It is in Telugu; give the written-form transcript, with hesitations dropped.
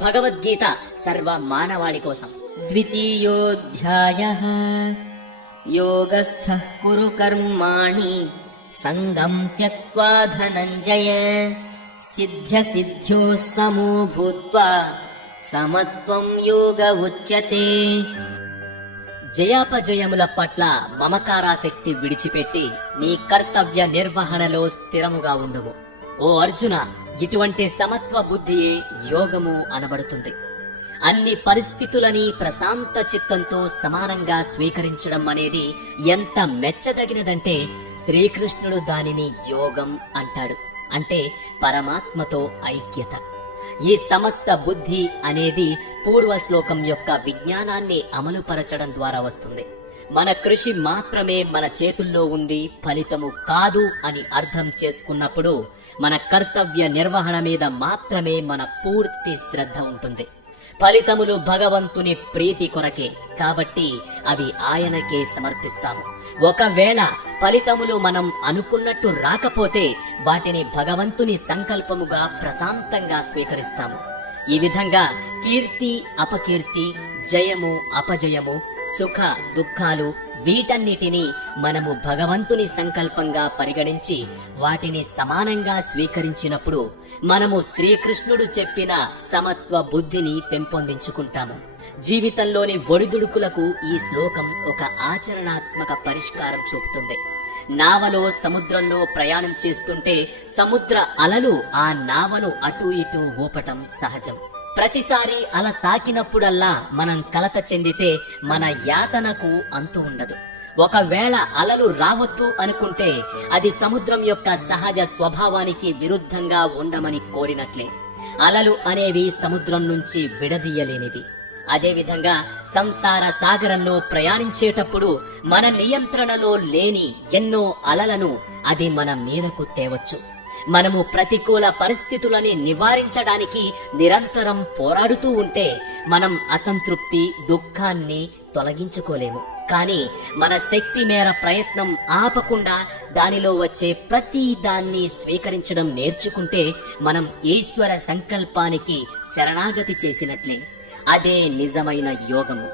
భగవద్గీత సర్వ మానవాళి కోసం. ద్వితీయోऽధ్యాయః యోగస్థః కురు కర్మాణి సంగం త్యక్త్వా ధనంజయ సిద్ధ్యసిద్ధ్యోః సమో భూత్వా సమత్వం యోగ ఉచ్యతే. జయాపజయముల పట్ల మమకారాసక్తి విడిచిపెట్టి నీ కర్తవ్య నిర్వహణలో స్థిరముగా ఉండుము. ఓ అర్జున, ఇటువంటి సమత్వ బుద్ధియే యోగము అనబడుతుంది. అన్ని పరిస్థితులని ప్రశాంత చిత్తంతో సమానంగా స్వీకరించడం అనేది ఎంత మెచ్చదగినదంటే శ్రీకృష్ణుడు దానిని యోగం అంటాడు. అంటే పరమాత్మతో ఐక్యత. ఈ సమస్త బుద్ధి అనేది పూర్వ శ్లోకం యొక్క విజ్ఞానాన్ని అమలుపరచడం ద్వారా వస్తుంది. మన కృషి మాత్రమే మన చేతుల్లో ఉంది, ఫలితము కాదు అని అర్థం చేసుకున్నప్పుడు మన కర్తవ్య నిర్వహణ మీద మాత్రమే మన పూర్తి శ్రద్ధ ఉంటుంది. ఫలితములు భగవంతుని ప్రీతి కొరకే, కాబట్టి అవి ఆయనకే సమర్పిస్తాము. ఒకవేళ ఫలితములు మనం అనుకున్నట్టు రాకపోతే వాటిని భగవంతుని సంకల్పముగా ప్రశాంతంగా స్వీకరిస్తాము. ఈ విధంగా కీర్తి అపకీర్తి, జయము అపజయము, సుఖ దుఃఖాలు వీటన్నిటినీ మనము భగవంతుని సంకల్పంగా పరిగణించి వాటిని సమానంగా స్వీకరించినప్పుడు మనము శ్రీకృష్ణుడు చెప్పిన సమత్వ బుద్ధిని పెంపొందించుకుంటాము. జీవితంలోని ఒడిదుడుకులకు ఈ శ్లోకం ఒక ఆచరణాత్మక పరిష్కారం చూపుతుంది. నావలో సముద్రంలో ప్రయాణం చేస్తుంటే సముద్ర అలలు ఆ నావను అటూ ఇటూ ఊపటం సహజం. ప్రతిసారి అల తాకినప్పుడల్లా మనం కలత చెందితే మన యాతనకు అంతు ఉండదు. ఒకవేళ అలలు రావద్దు అనుకుంటే అది సముద్రం యొక్క సహజ స్వభావానికి విరుద్ధంగా ఉండమని కోరినట్లే. అలలు అనేవి సముద్రం నుంచి విడదీయలేనివి. అదేవిధంగా సంసార సాగరంలో ప్రయాణించేటప్పుడు మన నియంత్రణలో లేని ఎన్నో అలలను అది మన మీదకు తేవచ్చు. మనము ప్రతికూల పరిస్థితులని నివారించడానికి నిరంతరం పోరాడుతూ ఉంటే మనం అసంతృప్తి, దుఃఖాన్ని తొలగించుకోలేము. కానీ మన శక్తి మేర ప్రయత్నం ఆపకుండా దానిలో వచ్చే ప్రతి దాన్ని స్వీకరించడం నేర్చుకుంటే మనం ఈశ్వర సంకల్పానికి శరణాగతి చేసినట్లే. అదే నిజమైన యోగము.